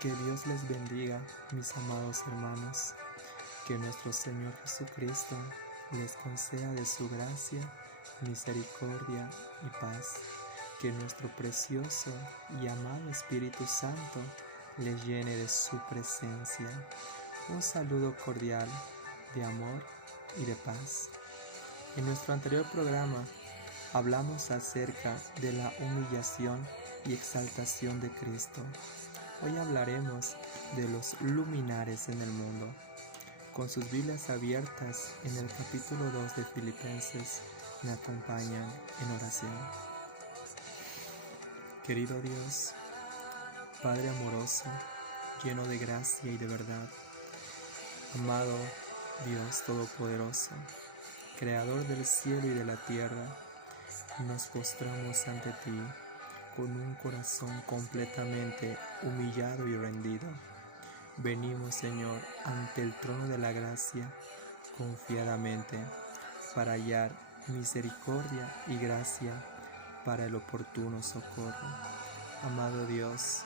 Que Dios les bendiga, mis amados hermanos. Que nuestro Señor Jesucristo les conceda de su gracia, misericordia y paz. Que nuestro precioso y amado Espíritu Santo les llene de su presencia. Un saludo cordial de amor y de paz. En nuestro anterior programa hablamos acerca de la humillación y exaltación de Cristo. Hoy hablaremos de los luminares en el mundo. Con sus Biblias abiertas en el capítulo 2 de Filipenses, me acompañan en oración. Querido Dios, Padre amoroso, lleno de gracia y de verdad, amado Dios Todopoderoso, Creador del cielo y de la tierra, nos postramos ante ti con un corazón completamente humillado y rendido. Venimos, Señor, ante el trono de la gracia confiadamente para hallar misericordia y gracia para el oportuno socorro. Amado Dios,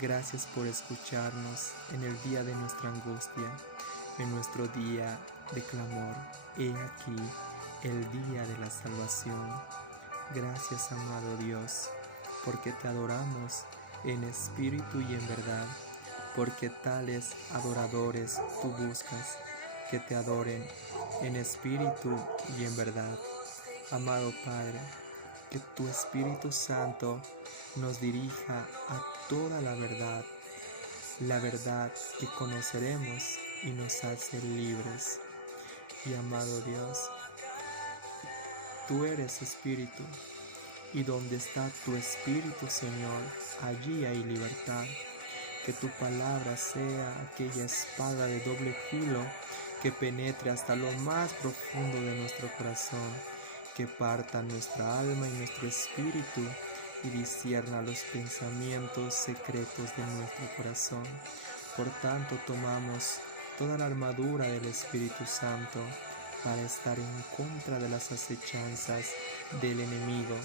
gracias por escucharnos en el día de nuestra angustia, en nuestro día de clamor. He aquí el día de la salvación. Gracias, amado Dios, porque te adoramos en espíritu y en verdad, porque tales adoradores tú buscas, que te adoren en espíritu y en verdad. Amado Padre, que tu Espíritu Santo nos dirija a toda la verdad que conoceremos y nos hace libres. Y amado Dios, tú eres Espíritu, y donde está tu Espíritu, Señor, allí hay libertad. Que tu palabra sea aquella espada de doble filo que penetre hasta lo más profundo de nuestro corazón, que parta nuestra alma y nuestro espíritu y discierna los pensamientos secretos de nuestro corazón. Por tanto, tomamos toda la armadura del Espíritu Santo para estar en contra de las acechanzas del enemigo.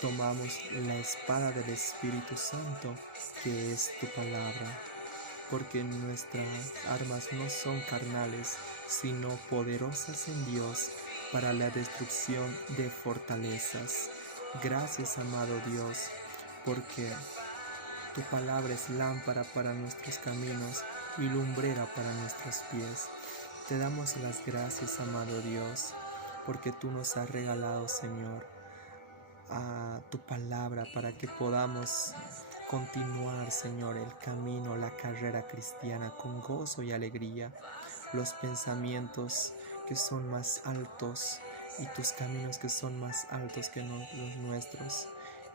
Tomamos la espada del Espíritu Santo, que es tu palabra, porque nuestras armas no son carnales, sino poderosas en Dios para la destrucción de fortalezas. Gracias, amado Dios, porque tu palabra es lámpara para nuestros caminos y lumbrera para nuestros pies. Te damos las gracias, amado Dios, porque tú nos has regalado, Señor, a tu palabra para que podamos continuar, Señor, el camino, la carrera cristiana con gozo y alegría, los pensamientos que son más altos y tus caminos que son más altos que los nuestros.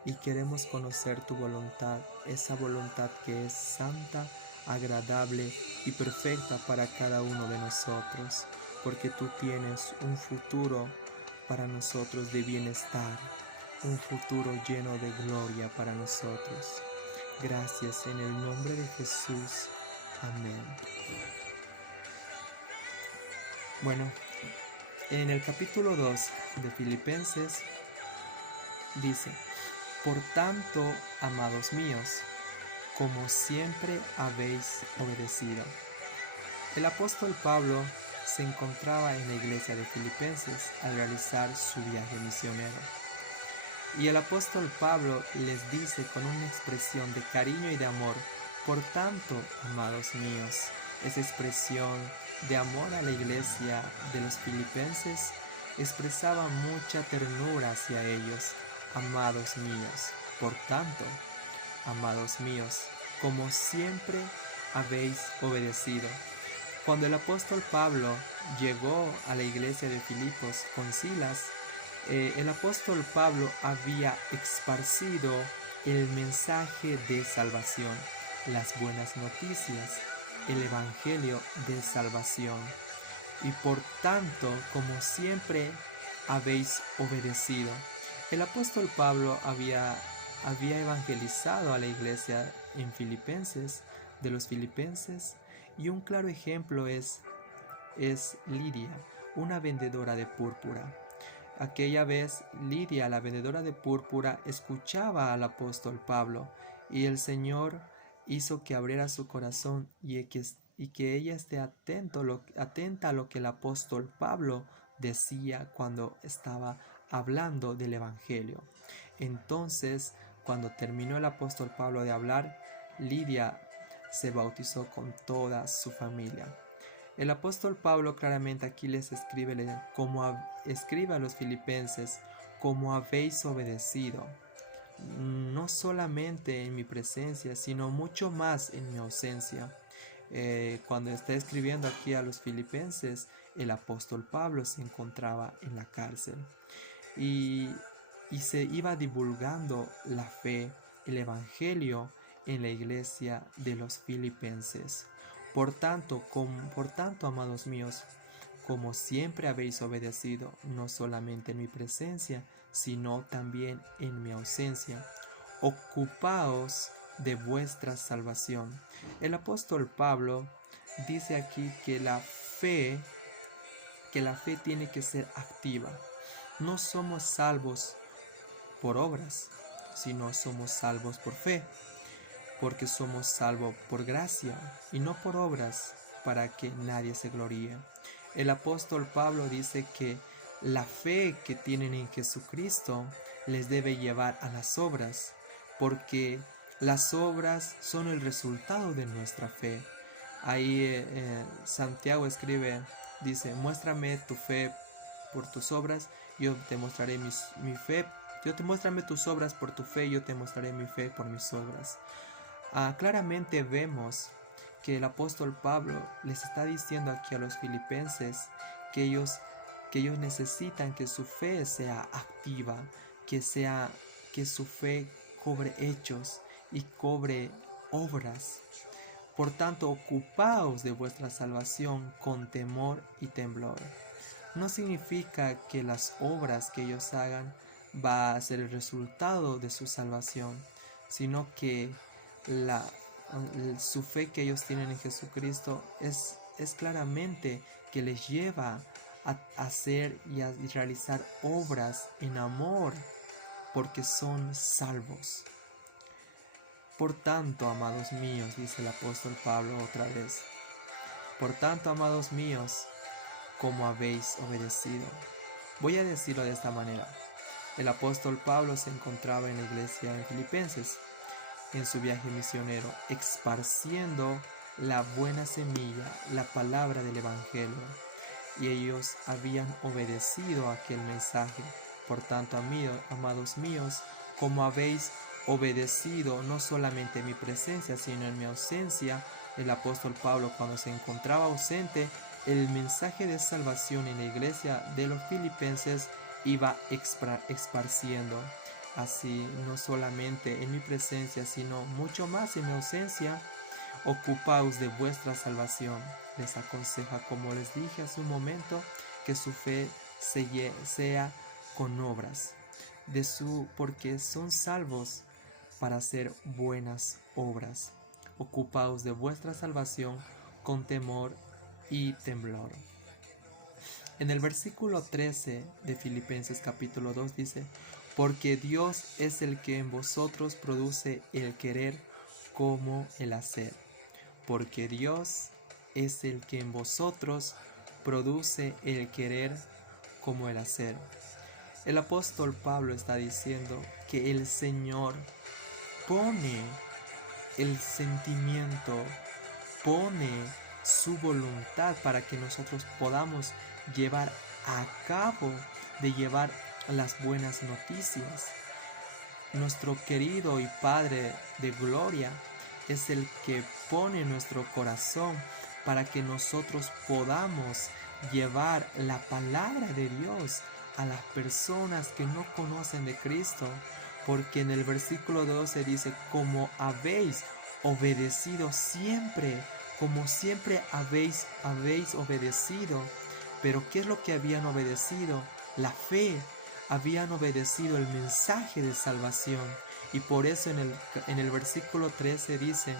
Y queremos conocer tu voluntad, esa voluntad que es santa, agradable y perfecta para cada uno de nosotros, porque tú tienes un futuro para nosotros de bienestar, un futuro lleno de gloria para nosotros. Gracias en el nombre de Jesús. Amén. Bueno, en el capítulo 2 de Filipenses dice: por tanto, amados míos, como siempre habéis obedecido. El apóstol Pablo se encontraba en la iglesia de Filipenses al realizar su viaje misionero. Y el apóstol Pablo les dice con una expresión de cariño y de amor: por tanto, amados míos. Esa expresión de amor a la iglesia de los filipenses expresaba mucha ternura hacia ellos. Amados míos, por tanto, amados míos, como siempre habéis obedecido. Cuando el apóstol Pablo llegó a la iglesia de Filipos con Silas, el apóstol Pablo había esparcido el mensaje de salvación, las buenas noticias, el evangelio de salvación. Y por tanto, como siempre habéis obedecido. El apóstol Pablo había evangelizado a la iglesia en Filipenses, de los filipenses, y un claro ejemplo es Lidia, una vendedora de púrpura. Aquella vez Lidia, la vendedora de púrpura, escuchaba al apóstol Pablo, y el Señor hizo que abriera su corazón y que ella esté atenta a lo que el apóstol Pablo decía cuando estaba hablando del Evangelio. Entonces, cuando terminó el apóstol Pablo de hablar, Lidia se bautizó con toda su familia. El apóstol Pablo claramente aquí les escribe escribe a los filipenses, como habéis obedecido, no solamente en mi presencia, sino mucho más en mi ausencia. Cuando está escribiendo aquí a los filipenses, el apóstol Pablo se encontraba en la cárcel y, y se iba divulgando la fe, el evangelio en la iglesia de los filipenses. Por tanto, amados míos, como siempre habéis obedecido, no solamente en mi presencia, sino también en mi ausencia, ocupaos de vuestra salvación. El apóstol Pablo dice aquí que la fe tiene que ser activa. No somos salvos por obras, sino somos salvos por fe, porque somos salvos por gracia y no por obras, para que nadie se gloríe. El apóstol Pablo dice que la fe que tienen en Jesucristo les debe llevar a las obras, porque las obras son el resultado de nuestra fe. Ahí Santiago escribe, dice, muéstrame tu fe por tus obras, yo te mostraré mi fe. Muéstrame tus obras por tu fe, yo te mostraré mi fe por mis obras. Claramente vemos que el apóstol Pablo les está diciendo aquí a los filipenses que ellos necesitan que su fe sea activa, que su fe cobre hechos y cobre obras. Por tanto, ocupaos de vuestra salvación con temor y temblor. No significa que las obras que ellos hagan va a ser el resultado de su salvación, sino que su fe que ellos tienen en Jesucristo es claramente que les lleva a hacer y a realizar obras en amor, porque son salvos. Por tanto, amados míos, dice el apóstol Pablo otra vez, por tanto, amados míos, como habéis obedecido. Voy a decirlo de esta manera. El apóstol Pablo se encontraba en la iglesia en Filipenses, en su viaje misionero, esparciendo la buena semilla, la palabra del Evangelio, y ellos habían obedecido aquel mensaje. Por tanto, amados míos, como habéis obedecido no solamente en mi presencia, sino en mi ausencia, el apóstol Pablo, cuando se encontraba ausente, el mensaje de salvación en la iglesia de los filipenses iba esparciendo. Así, no solamente en mi presencia, sino mucho más en mi ausencia, ocupaos de vuestra salvación. Les aconseja, como les dije hace un momento, que su fe sea con obras, porque son salvos para hacer buenas obras. Ocupaos de vuestra salvación con temor y temblor. En el versículo 13 de Filipenses capítulo 2 dice, porque Dios es el que en vosotros produce el querer como el hacer. Porque Dios es el que en vosotros produce el querer como el hacer. El apóstol Pablo está diciendo que el Señor pone el sentimiento, pone su voluntad para que nosotros podamos llevar a cabo, de llevar las buenas noticias. Nuestro querido y Padre de gloria es el que pone nuestro corazón para que nosotros podamos llevar la palabra de Dios a las personas que no conocen de Cristo. Porque en el versículo 12 dice, como habéis obedecido siempre, como siempre habéis obedecido. Pero ¿qué es lo que habían obedecido? La fe. Habían obedecido el mensaje de salvación. Y por eso en el versículo 13 dice,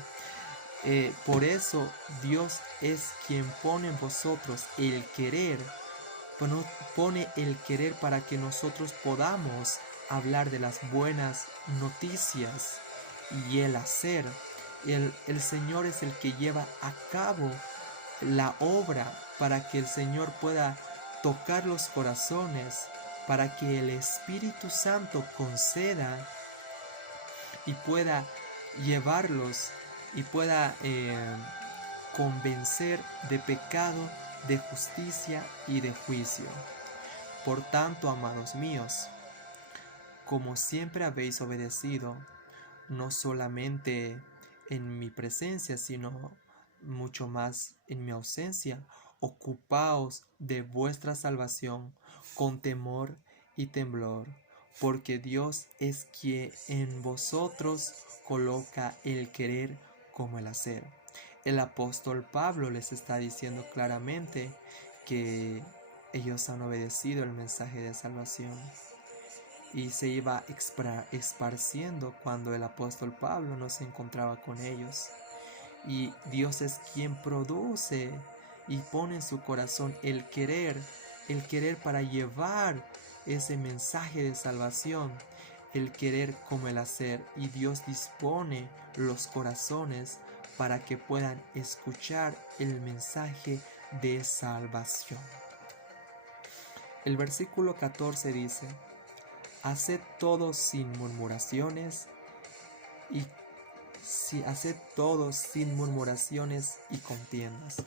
por eso Dios es quien pone en vosotros el querer, pone el querer para que nosotros podamos hablar de las buenas noticias, y el hacer, El Señor es el que lleva a cabo la obra para que el Señor pueda tocar los corazones, para que el Espíritu Santo conceda y pueda llevarlos y pueda convencer de pecado, de justicia y de juicio. Por tanto, amados míos, como siempre habéis obedecido, no solamente en mi presencia, sino mucho más en mi ausencia, ocupaos de vuestra salvación con temor y temblor, porque Dios es quien en vosotros coloca el querer como el hacer. El apóstol Pablo les está diciendo claramente que ellos han obedecido el mensaje de salvación y se iba esparciendo cuando el apóstol Pablo no se encontraba con ellos. Y Dios es quien produce y pone en su corazón el querer para llevar ese mensaje de salvación, el querer como el hacer, y Dios dispone los corazones para que puedan escuchar el mensaje de salvación. El versículo 14 dice: haced todo sin murmuraciones y contiendas.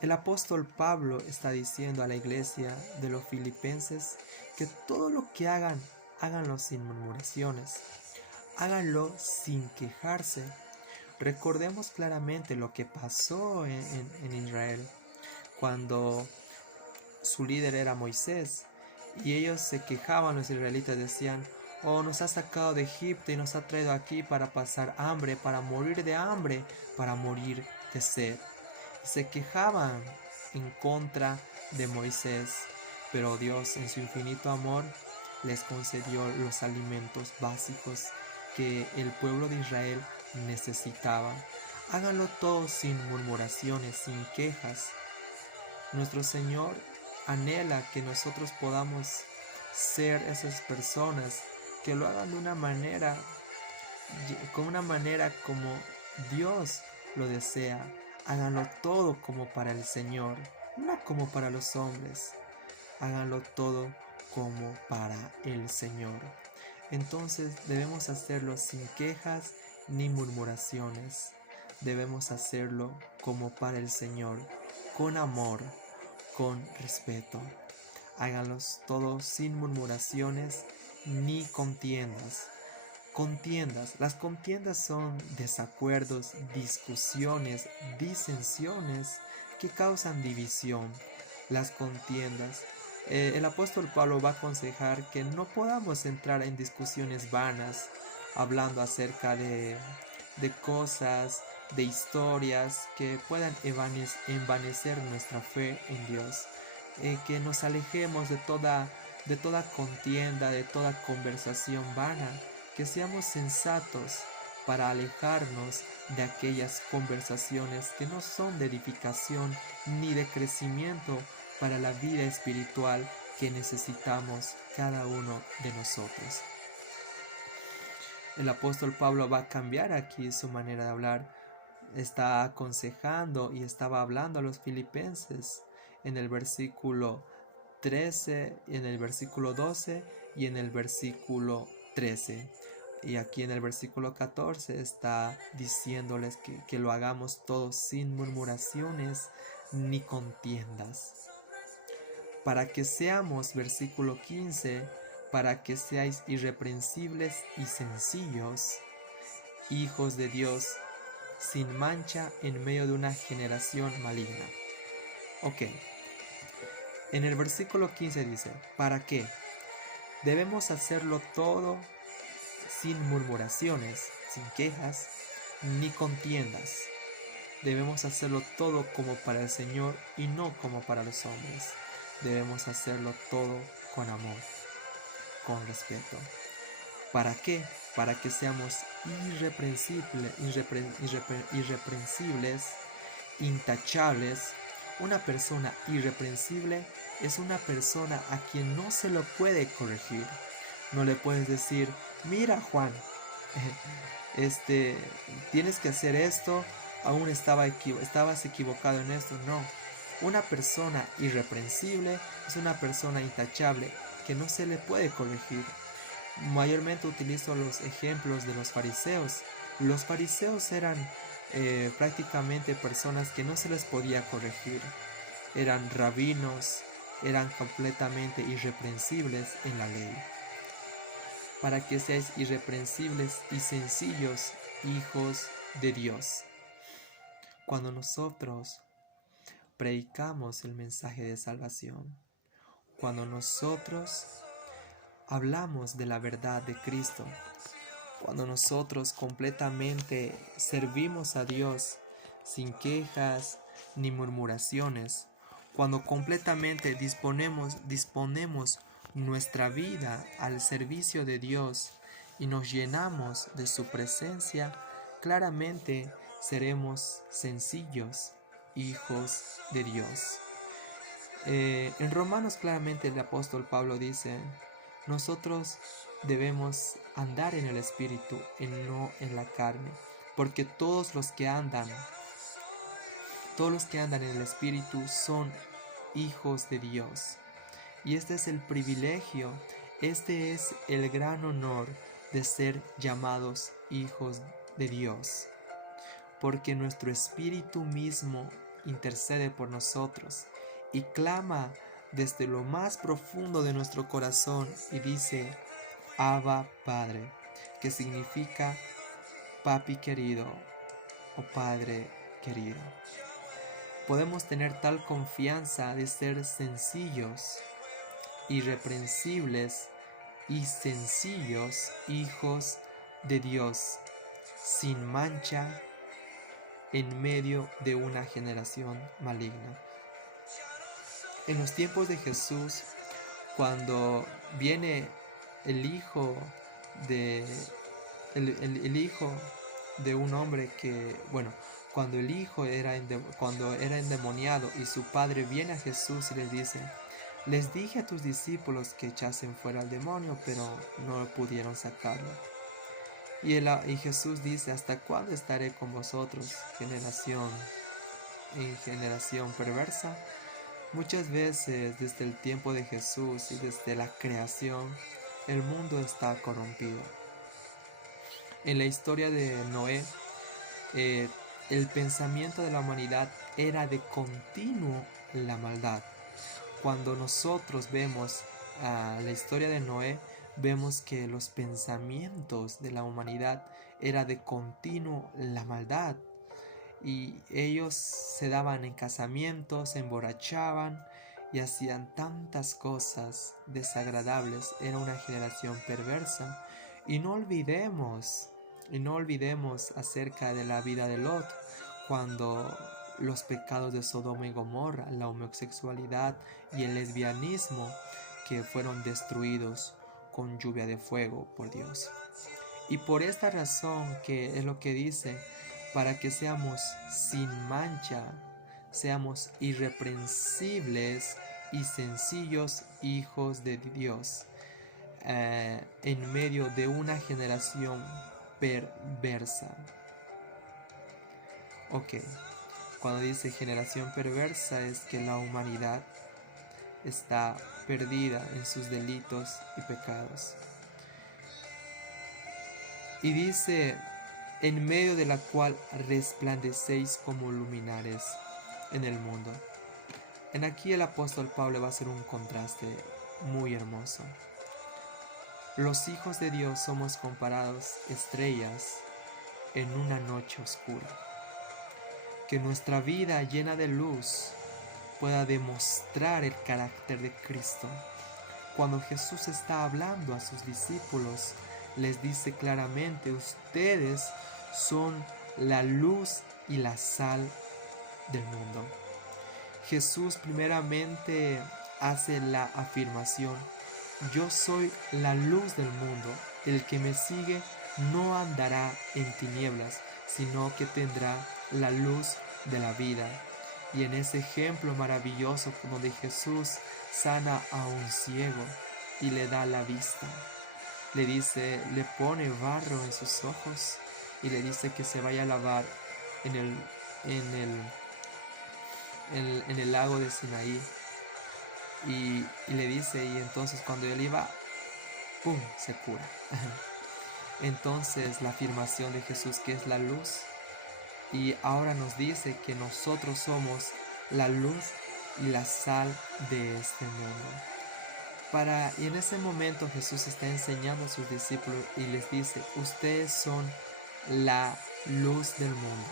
El apóstol Pablo está diciendo a la iglesia de los filipenses que todo lo que hagan, háganlo sin murmuraciones, háganlo sin quejarse. Recordemos claramente lo que pasó en Israel cuando su líder era Moisés, y ellos se quejaban, los israelitas decían: oh, nos ha sacado de Egipto y nos ha traído aquí para pasar hambre, para morir de hambre, para morir de sed. Y se quejaban en contra de Moisés, pero Dios en su infinito amor les concedió los alimentos básicos que el pueblo de Israel necesitaba. Háganlo todo sin murmuraciones, sin quejas. Nuestro Señor anhela que nosotros podamos ser esas personas que lo hagan de una manera, como Dios lo desea. Háganlo todo como para el Señor, no como para los hombres. Háganlo todo como para el Señor. Entonces debemos hacerlo sin quejas ni murmuraciones. Debemos hacerlo como para el Señor, con amor, con respeto. Háganlos todos sin murmuraciones ni contiendas. Las contiendas son desacuerdos, discusiones, disensiones que causan división. Las contiendas. El apóstol Pablo va a aconsejar que no podamos entrar en discusiones vanas, hablando acerca de cosas, de historias que puedan envanecer nuestra fe en Dios. Que nos alejemos de toda contienda, de toda conversación vana, que seamos sensatos para alejarnos de aquellas conversaciones que no son de edificación ni de crecimiento para la vida espiritual que necesitamos cada uno de nosotros. El apóstol Pablo va a cambiar aquí su manera de hablar. Está aconsejando y estaba hablando a los filipenses en el versículo 13, en el versículo 12 y en el versículo 13. Y aquí en el versículo 14 está diciéndoles que lo hagamos todos sin murmuraciones ni contiendas. Para que seamos, versículo 15, para que seáis irreprensibles y sencillos, hijos de Dios, sin mancha en medio de una generación maligna. Ok. En el versículo 15 dice: ¿para qué? Debemos hacerlo todo sin murmuraciones, sin quejas, ni contiendas. Debemos hacerlo todo como para el Señor y no como para los hombres. Debemos hacerlo todo con amor, con respeto. ¿Para qué? Para que seamos irreprensibles, intachables. Una persona irreprensible es una persona a quien no se lo puede corregir. No le puedes decir: mira, Juan, tienes que hacer esto, aún estabas equivocado en esto. No, una persona irreprensible es una persona intachable que no se le puede corregir. Mayormente utilizo los ejemplos de los fariseos. Los fariseos eran prácticamente personas que no se les podía corregir. Eran rabinos, eran completamente irreprensibles en la ley. Para que seáis irreprensibles y sencillos hijos de Dios. Cuando nosotros predicamos el mensaje de salvación, cuando nosotros hablamos de la verdad de Cristo, cuando nosotros completamente servimos a Dios sin quejas ni murmuraciones, cuando completamente disponemos nuestra vida al servicio de Dios y nos llenamos de su presencia, claramente seremos sencillos hijos de Dios. En Romanos claramente el apóstol Pablo dice: nosotros debemos andar en el Espíritu y no en la carne, porque todos los que andan en el Espíritu son hijos de Dios. Y este es el privilegio, este es el gran honor de ser llamados hijos de Dios, porque nuestro Espíritu mismo intercede por nosotros y clama desde lo más profundo de nuestro corazón y dice: Abba Padre, que significa papi querido o padre querido. Podemos tener tal confianza de ser sencillos, irreprensibles y sencillos hijos de Dios, sin mancha, en medio de una generación maligna. En los tiempos de Jesús, cuando viene el hijo de un hombre que, cuando el hijo cuando era endemoniado y su padre viene a Jesús y les dice: les dije a tus discípulos que echasen fuera al demonio, pero no pudieron sacarlo. Y Jesús dice: ¿hasta cuándo estaré con vosotros, generación perversa? Muchas veces desde el tiempo de Jesús y desde la creación, el mundo está corrompido. En la historia de Noé, el pensamiento de la humanidad era de continuo la maldad. Cuando nosotros vemos la historia de Noé, vemos que los pensamientos de la humanidad era de continuo la maldad. Y ellos se daban en casamientos, se emborrachaban y hacían tantas cosas desagradables. Era una generación perversa. Y no olvidemos acerca de la vida de Lot, cuando los pecados de Sodoma y Gomorra, la homosexualidad y el lesbianismo, que fueron destruidos con lluvia de fuego por Dios. Y por esta razón, que es lo que dice, para que seamos sin mancha, seamos irreprensibles y sencillos hijos de Dios, en medio de una generación perversa. Ok, cuando dice generación perversa es que la humanidad está perdida en sus delitos y pecados. Y dice: en medio de la cual resplandecéis como luminares en el mundo. En aquí el apóstol Pablo va a hacer un contraste muy hermoso. Los hijos de Dios somos comparados estrellas en una noche oscura. Que nuestra vida llena de luz pueda demostrar el carácter de Cristo. Cuando Jesús está hablando a sus discípulos, les dice claramente: ustedes son la luz y la sal del mundo. Jesús primeramente hace la afirmación: yo soy la luz del mundo, el que me sigue no andará en tinieblas, sino que tendrá la luz de la vida. Y en ese ejemplo maravilloso donde Jesús sana a un ciego y le da la vista, le dice, le pone barro en sus ojos y le dice que se vaya a lavar en el lago de Sinaí. Y le dice, y entonces cuando él iba, ¡pum!, se cura. Entonces la afirmación de Jesús, que es la luz, y ahora nos dice que nosotros somos la luz y la sal de este mundo. Y en ese momento Jesús está enseñando a sus discípulos y les dice, ustedes son la luz del mundo.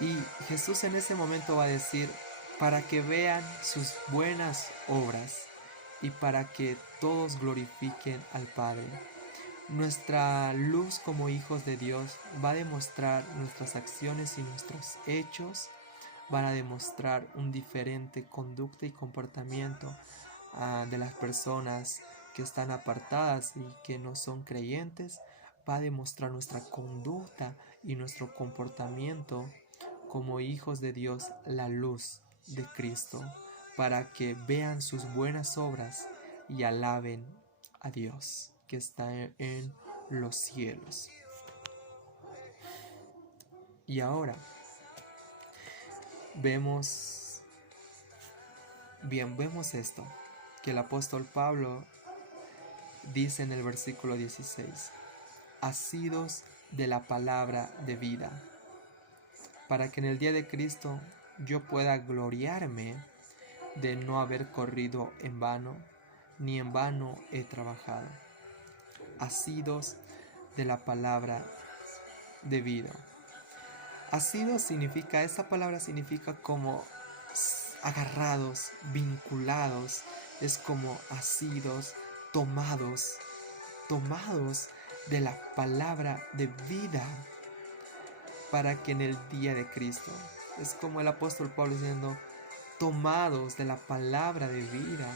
Y Jesús en ese momento va a decir, para que vean sus buenas obras y para que todos glorifiquen al Padre. Nuestra luz como hijos de Dios va a demostrar, nuestras acciones y nuestros hechos van a demostrar un diferente conducta y comportamiento de las personas que están apartadas y que no son creyentes. Va a demostrar nuestra conducta y nuestro comportamiento como hijos de Dios, la luz de Cristo, para que vean sus buenas obras y alaben a Dios que está en los cielos. Y ahora vemos esto, que el apóstol Pablo dice en el versículo 16, asidos de la palabra de vida, para que en el día de Cristo yo pueda gloriarme de no haber corrido en vano, ni en vano he trabajado. Asidos de la palabra de vida. Asidos significa, esta palabra significa como agarrados, vinculados, es como asidos, tomados de la palabra de vida, para que en el día de Cristo, es como el apóstol Pablo diciendo, tomados de la palabra de vida,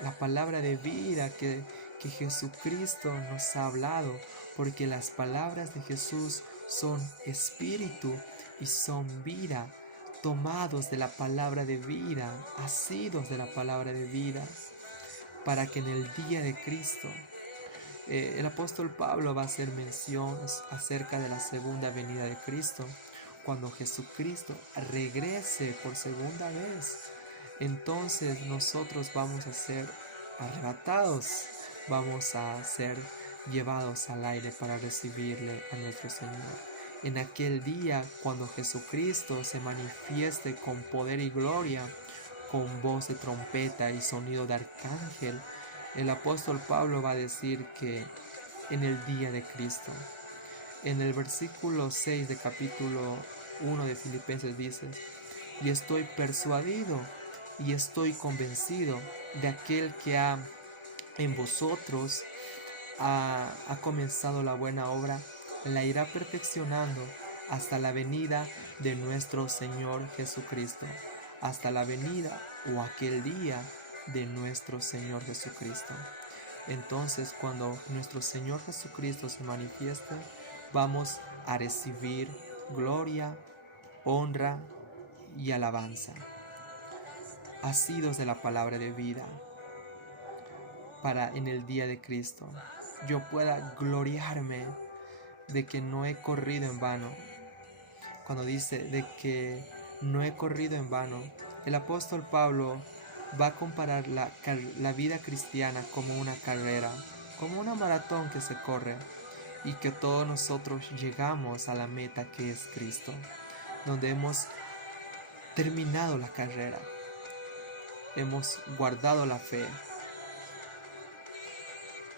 la palabra de vida que Jesucristo nos ha hablado, porque las palabras de Jesús son espíritu y son vida, tomados de la palabra de vida, asidos de la palabra de vida, para que en el día de Cristo, el apóstol Pablo va a hacer mención acerca de la segunda venida de Cristo, cuando Jesucristo regrese por segunda vez. Entonces nosotros vamos a ser arrebatados, vamos a ser llevados al aire para recibirle a nuestro Señor. En aquel día, cuando Jesucristo se manifieste con poder y gloria, con voz de trompeta y sonido de arcángel, el apóstol Pablo va a decir que en el día de Cristo, en el versículo 6 de capítulo 1 de Filipenses dice, y estoy persuadido y estoy convencido de aquel que en vosotros ha comenzado la buena obra, la irá perfeccionando hasta la venida de nuestro Señor Jesucristo, hasta la venida o aquel día de nuestro Señor Jesucristo. Entonces, cuando nuestro Señor Jesucristo se manifieste, vamos a recibir gloria, honra y alabanza, asidos de la palabra de vida, para en el día de Cristo yo pueda gloriarme de que no he corrido en vano. Cuando dice de que no he corrido en vano, el apóstol Pablo va a comparar la vida cristiana como una carrera, como una maratón que se corre, y que todos nosotros llegamos a la meta que es Cristo, donde hemos terminado la carrera, hemos guardado la fe,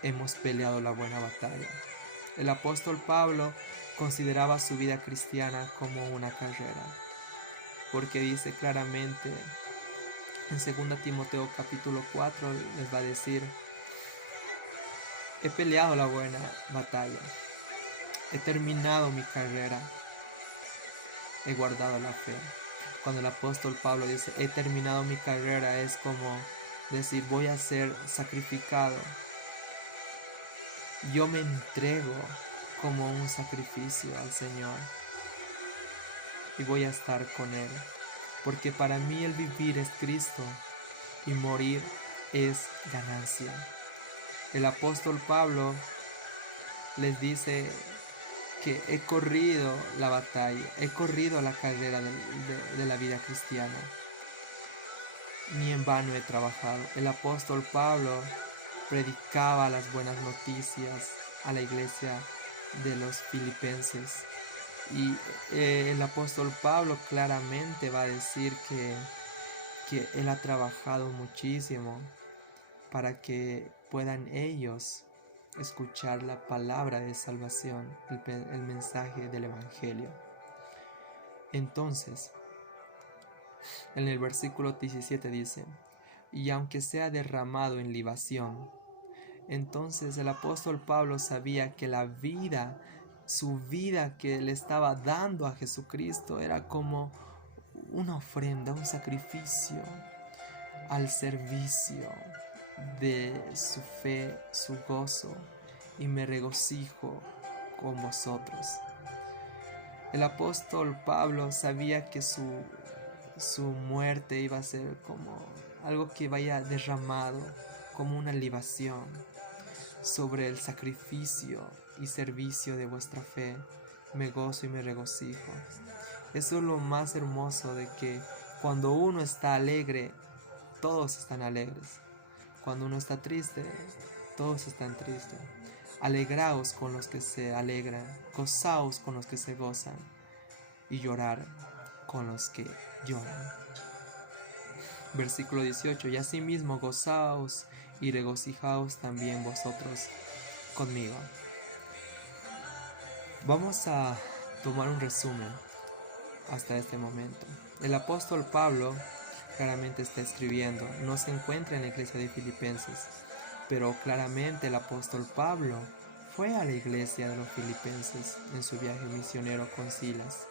hemos peleado la buena batalla. El apóstol Pablo consideraba su vida cristiana como una carrera, porque dice claramente en 2 Timoteo capítulo 4, les va a decir, he peleado la buena batalla, he terminado mi carrera, he guardado la fe. Cuando el apóstol Pablo dice, he terminado mi carrera, es como decir, voy a ser sacrificado. Yo me entrego como un sacrificio al Señor y voy a estar con Él, porque para mí el vivir es Cristo y morir es ganancia. El apóstol Pablo les dice que he corrido la batalla, he corrido la carrera de la vida cristiana. Ni en vano he trabajado. El apóstol Pablo predicaba las buenas noticias a la iglesia de los filipenses. Y el apóstol Pablo claramente va a decir que él ha trabajado muchísimo para que puedan ellos escuchar la palabra de salvación, el mensaje del Evangelio. Entonces, en el versículo 17 dice: y aunque sea derramado en libación. Entonces el apóstol Pablo sabía que la vida, su vida que le estaba dando a Jesucristo, era como una ofrenda, un sacrificio al servicio de su fe, su gozo, y me regocijo con vosotros. El apóstol Pablo sabía que su muerte iba a ser como algo que vaya derramado, como una libación sobre el sacrificio y servicio de vuestra fe. Me gozo y me regocijo. Eso es lo más hermoso, de que cuando uno está alegre, todos están alegres. Cuando uno está triste, todos están tristes. Alegraos con los que se alegran, gozaos con los que se gozan, y llorar con los que lloran. Versículo 18: y asimismo gozaos y regocijaos también vosotros conmigo. Vamos a tomar un resumen hasta este momento. El apóstol Pablo claramente está escribiendo, no se encuentra en la iglesia de Filipenses, pero claramente el apóstol Pablo fue a la iglesia de los Filipenses en su viaje misionero con Silas,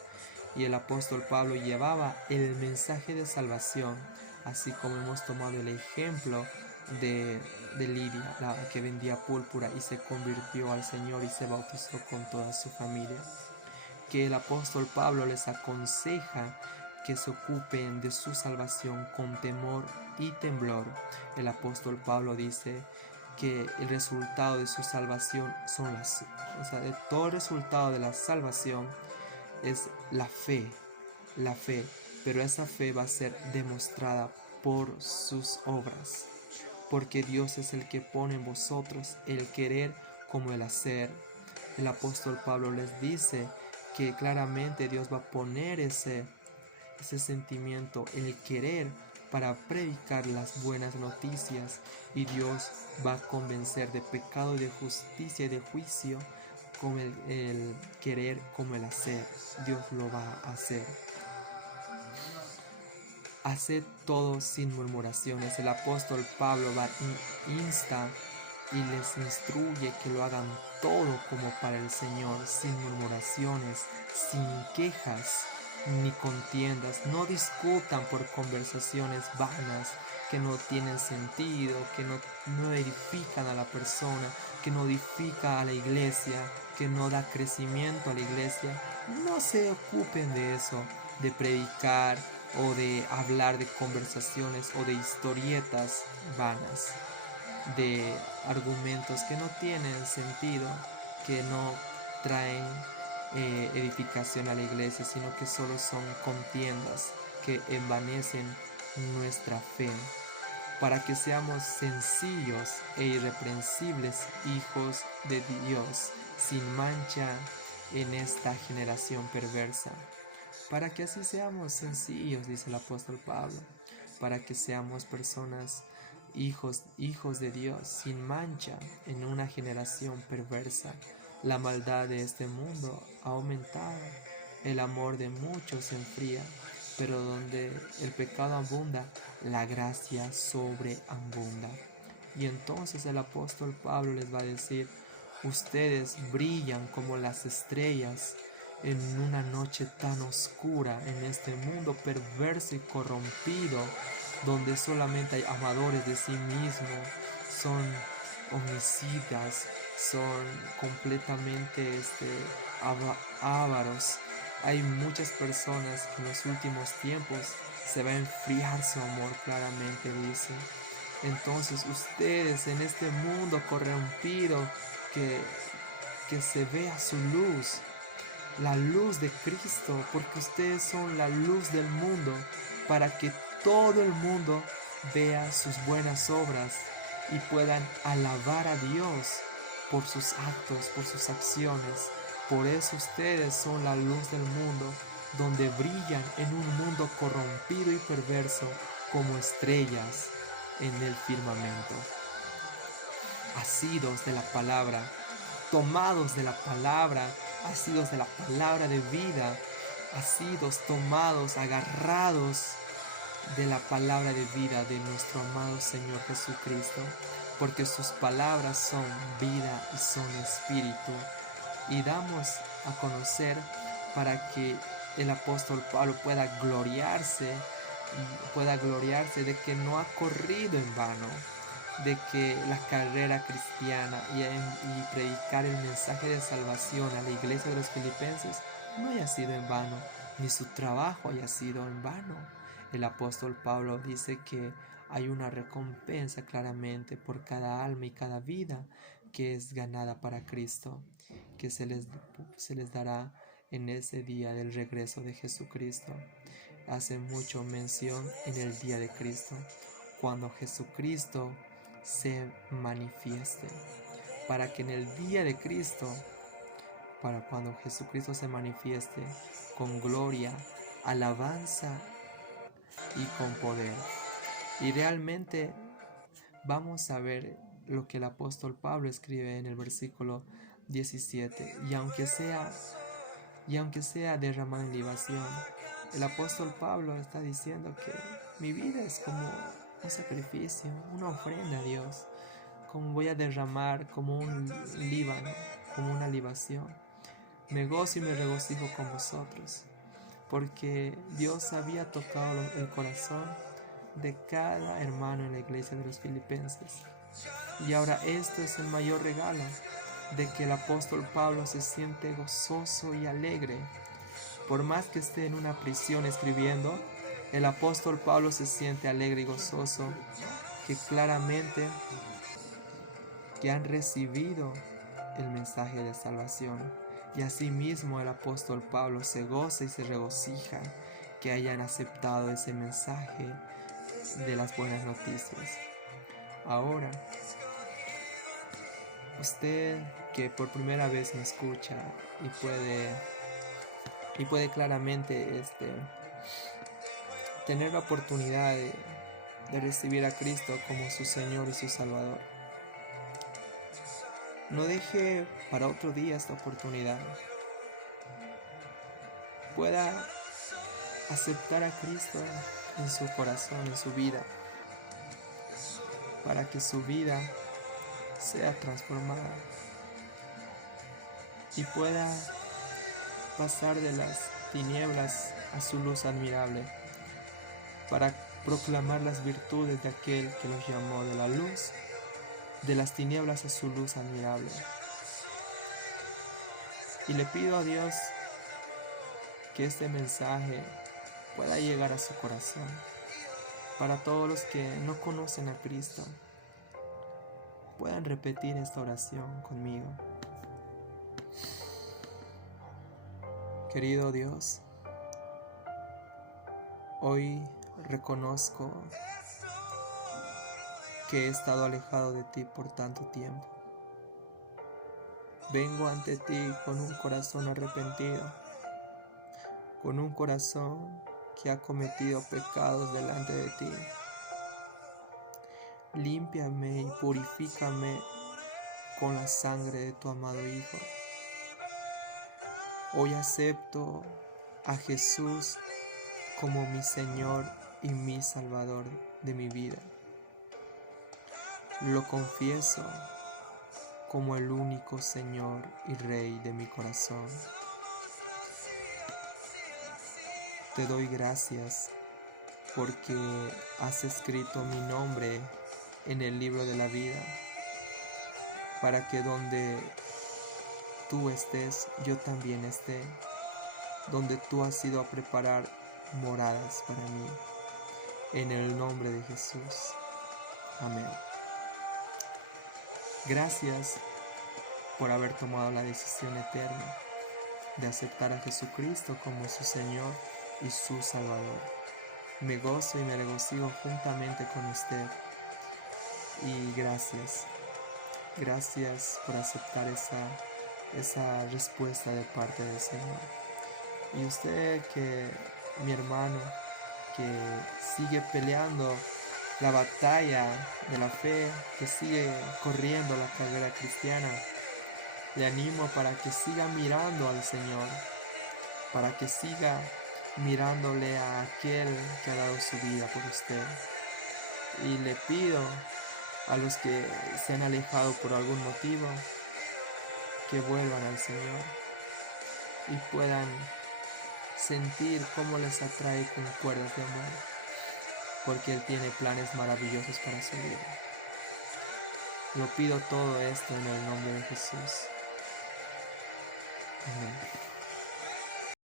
y el apóstol Pablo llevaba el mensaje de salvación, así como hemos tomado el ejemplo de Lidia, la que vendía púrpura y se convirtió al Señor y se bautizó con toda su familia. Que el apóstol Pablo les aconseja que se ocupen de su salvación con temor y temblor. El apóstol Pablo dice que el resultado de su salvación son de todo el resultado de la salvación es la fe, pero esa fe va a ser demostrada por sus obras, porque Dios es el que pone en vosotros el querer como el hacer. El apóstol Pablo les dice que claramente Dios va a poner ese sentimiento, el querer, para predicar las buenas noticias, y Dios va a convencer de pecado, de justicia y de juicio con el querer como el hacer. Dios lo va a hacer. Haced todo sin murmuraciones. El apóstol Pablo va insta y les instruye que lo hagan todo como para el Señor, sin murmuraciones, sin quejas ni contiendas. No discutan por conversaciones vanas que no tienen sentido, que no edifican a la persona, que no edifica a la iglesia, que no da crecimiento a la iglesia. No se ocupen de eso, de predicar o de hablar de conversaciones o de historietas vanas, de argumentos que no tienen sentido, que no traen edificación a la iglesia, sino que solo son contiendas que envanecen nuestra fe, para que seamos sencillos e irreprensibles hijos de Dios, sin mancha en esta generación perversa. Para que así seamos sencillos, dice el apóstol Pablo, para que seamos personas, hijos de Dios, sin mancha en una generación perversa. La maldad de este mundo ha aumentado, el amor de muchos se enfría, pero donde el pecado abunda, la gracia sobreabunda. Y entonces el apóstol Pablo les va a decir: ustedes brillan como las estrellas en una noche tan oscura, en este mundo perverso y corrompido, donde solamente hay amadores de sí mismos, son homicidas, son completamente ávaros. Hay muchas personas que en los últimos tiempos se va a enfriar su amor, claramente dice. Entonces ustedes en este mundo corrompido, que se vea su luz, la luz de Cristo, porque ustedes son la luz del mundo, para que todo el mundo vea sus buenas obras y puedan alabar a Dios por sus actos, por sus acciones. Por eso ustedes son la luz del mundo, donde brillan en un mundo corrompido y perverso como estrellas en el firmamento. Asidos de la palabra, tomados de la palabra, asidos de la palabra de vida, asidos, tomados, agarrados de la palabra de vida de nuestro amado Señor Jesucristo, porque sus palabras son vida y son espíritu. Y damos a conocer para que el apóstol Pablo pueda gloriarse de que no ha corrido en vano, de que la carrera cristiana y predicar el mensaje de salvación a la iglesia de los filipenses no haya sido en vano, ni su trabajo haya sido en vano. El apóstol Pablo dice que hay una recompensa claramente por cada alma y cada vida que es ganada para Cristo, que se les dará en ese día del regreso de Jesucristo. Hace mucho mención en el día de Cristo, cuando Jesucristo se manifieste, para que en el día de Cristo, para cuando Jesucristo se manifieste con gloria, alabanza y con poder. Y realmente vamos a ver lo que el apóstol Pablo escribe en el versículo 17. Y aunque sea derramado en libación, el apóstol Pablo está diciendo que mi vida es como un sacrificio, una ofrenda a Dios, como voy a derramar como un líbano, como una libación. Me gozo y me regocijo con vosotros, porque Dios había tocado el corazón de cada hermano en la iglesia de los filipenses. Y ahora esto es el mayor regalo, de que el apóstol Pablo se siente gozoso y alegre. Por más que esté en una prisión escribiendo, el apóstol Pablo se siente alegre y gozoso, que claramente que han recibido el mensaje de salvación. Y asimismo el apóstol Pablo se goza y se regocija que hayan aceptado ese mensaje de las buenas noticias. Ahora, usted que por primera vez me escucha y puede claramente tener la oportunidad de recibir a Cristo como su Señor y su Salvador. No deje para otro día esta oportunidad. Pueda aceptar a Cristo en su corazón, en su vida, para que su vida sea transformada y pueda pasar de las tinieblas a su luz admirable, para proclamar las virtudes de aquel que los llamó de la luz, de las tinieblas a su luz admirable. Y le pido a Dios que este mensaje pueda llegar a su corazón, para todos los que no conocen a Cristo, puedan repetir esta oración conmigo. Querido Dios, hoy reconozco que he estado alejado de ti por tanto tiempo. Vengo ante ti con un corazón arrepentido, con un corazón que ha cometido pecados delante de ti. Límpiame y purifícame con la sangre de tu amado Hijo. Hoy acepto a Jesús como mi Señor y mi Salvador de mi vida. Lo confieso como el único Señor y Rey de mi corazón. Te doy gracias porque has escrito mi nombre en el libro de la vida, para que donde tú estés, yo también esté, donde tú has ido a preparar moradas para mí. En el nombre de Jesús. Amén. Gracias por haber tomado la decisión eterna. de aceptar a Jesucristo como su Señor y su Salvador. Me gozo y me regocijo juntamente con usted. Y gracias por aceptar esa respuesta de parte del Señor. Y usted, que mi hermano, que sigue peleando la batalla de la fe, que sigue corriendo la carrera cristiana, le animo para que siga mirando al Señor, para que siga mirándole a aquel que ha dado su vida por usted. Y le pido a los que se han alejado por algún motivo, que vuelvan al Señor y puedan sentir cómo les atrae con cuerdas de amor, porque Él tiene planes maravillosos para su vida. Lo pido todo esto en el nombre de Jesús. Amén.